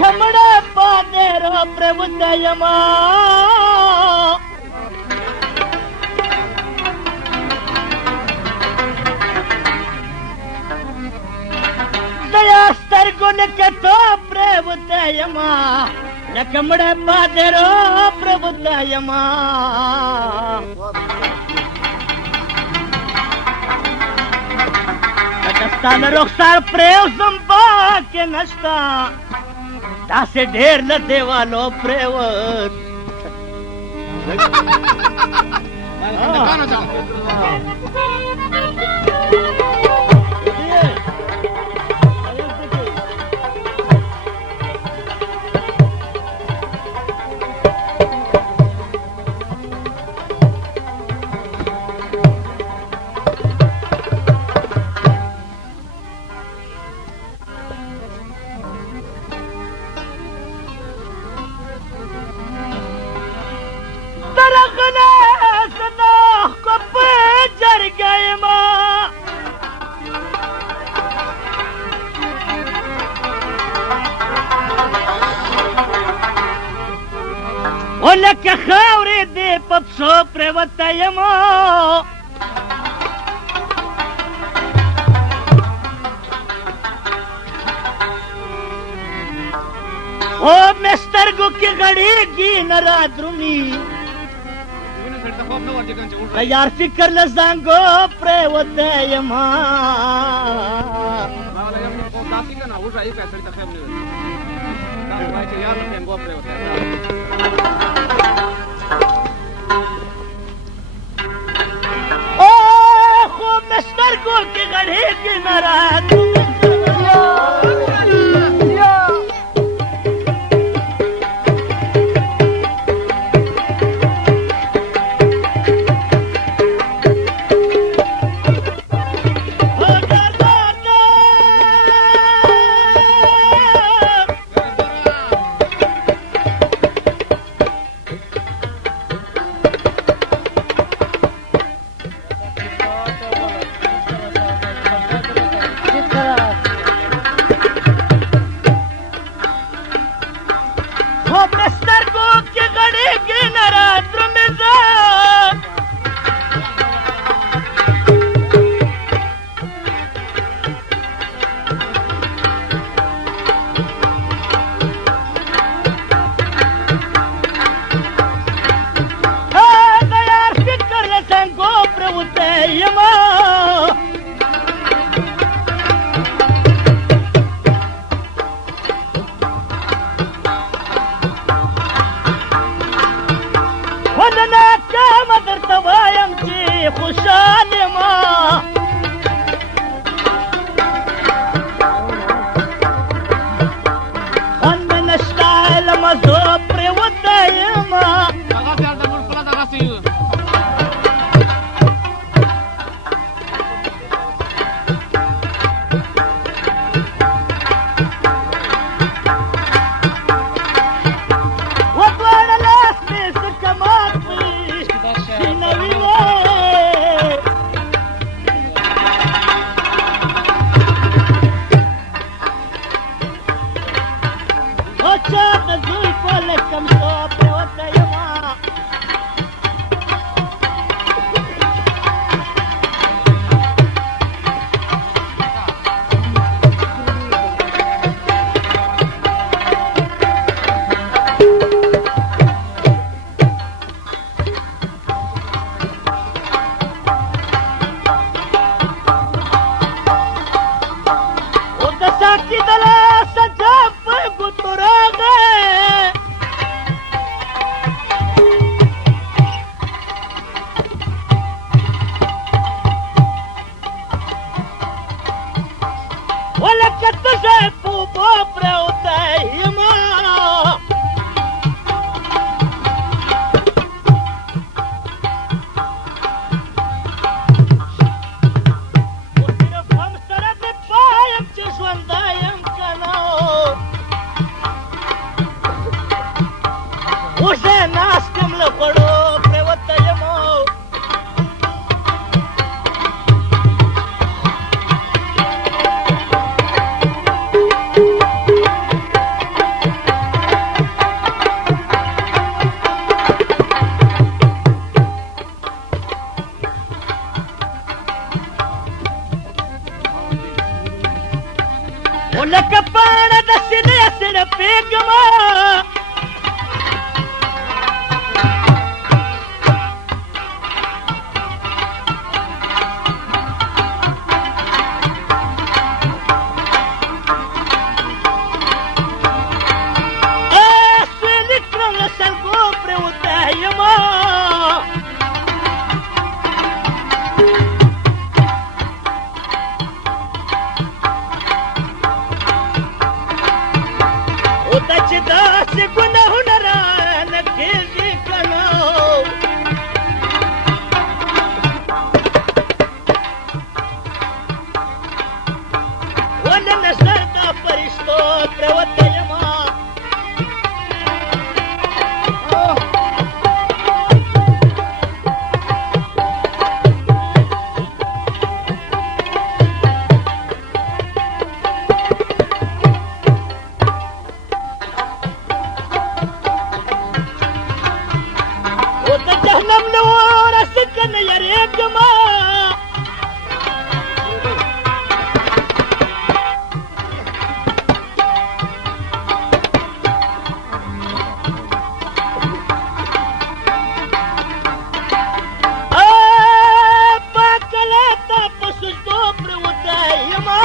लखमड़ा पादेरो प्रभु दयमा दयास्तर गुण के तो प्रभु दयमा लखमड़ा पादेरो प्रभु दयमा कदस्तान रुखसार प्रेम संपा के नस्ता तासे ढेर न देवालो प्रेवत لك خاوري دي بتصوبري والتيمو او مسترگو کی غڑی کی نرادرمی یار فکر لزانگو پرے والتيمو مسترگو کی غڑی کی نراد لکه پاڼه د سینې سره پیږمه سویلې کړم له سلګو پرېوتی یمه چې داسې ګناهونه رانه کېږي که نه ولې نظر د فرشتو پرېوتی یمه جهنم له اوره څنګه نه یېرېږمه پاکله تا په سجدو پرېوتی یمه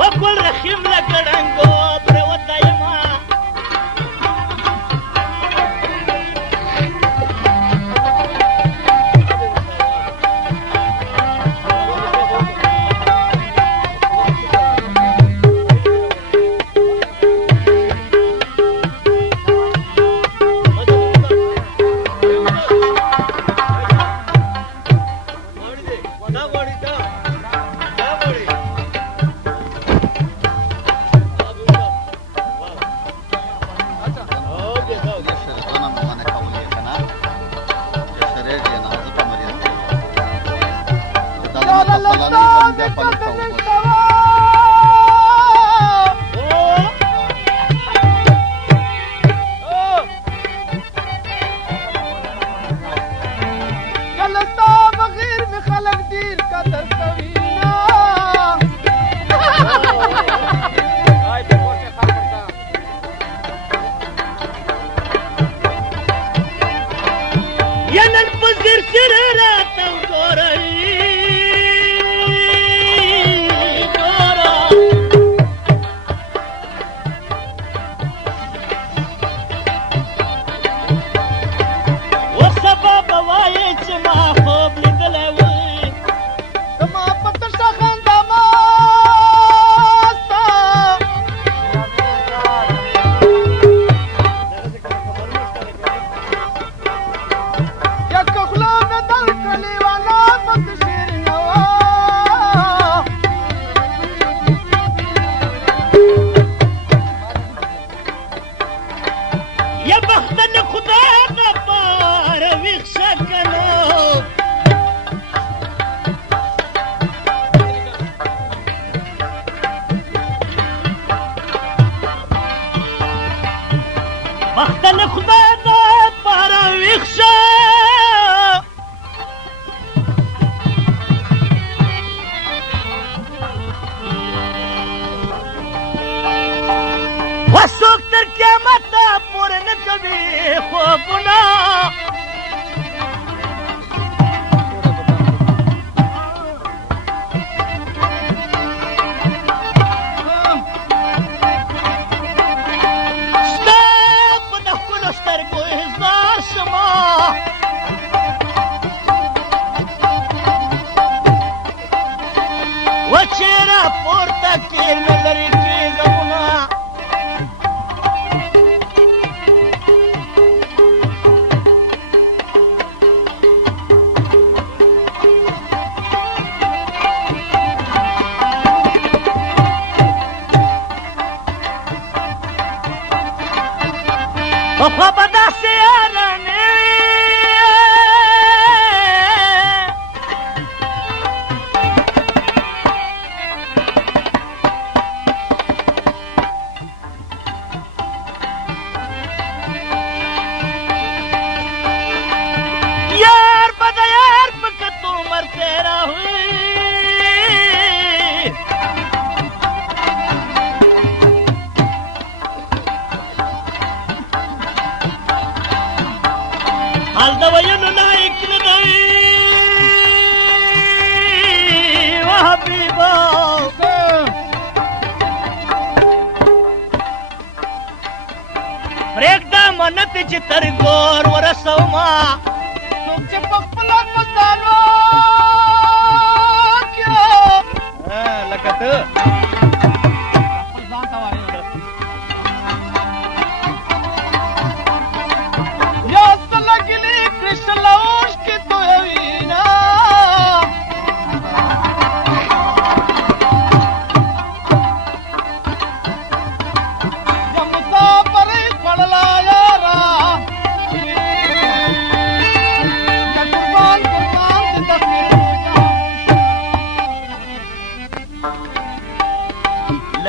وکل رحیم لګړنګو پرېوتی یمه یا نن په ځیر سره راته وګورئ وختن خدای دا پاره ویښ شه وڅوک تر قیامته پورې نه کوي خوبونه خو به داسې یاره نه وي دي چې تر ګور ورسوما څوک چې په خپله مزالو کې لکه ته خپل ځان ته وایې یا سلګلي کرشلوش کې توینا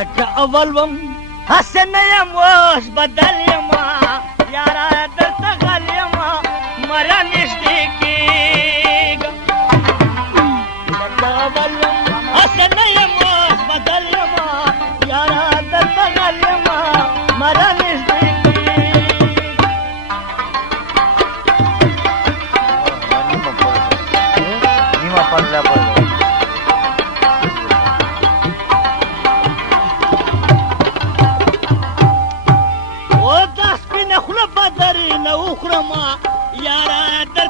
لکه اول وم حسن یم اوس بدل یما یارا درته غل یما مره نږدې کېږم لکه اول وم حسن یم اوس بدل یما یارا درته غل یما مره نږدې کېږم نیمه پرله پرله بدر نه وخورما یاره در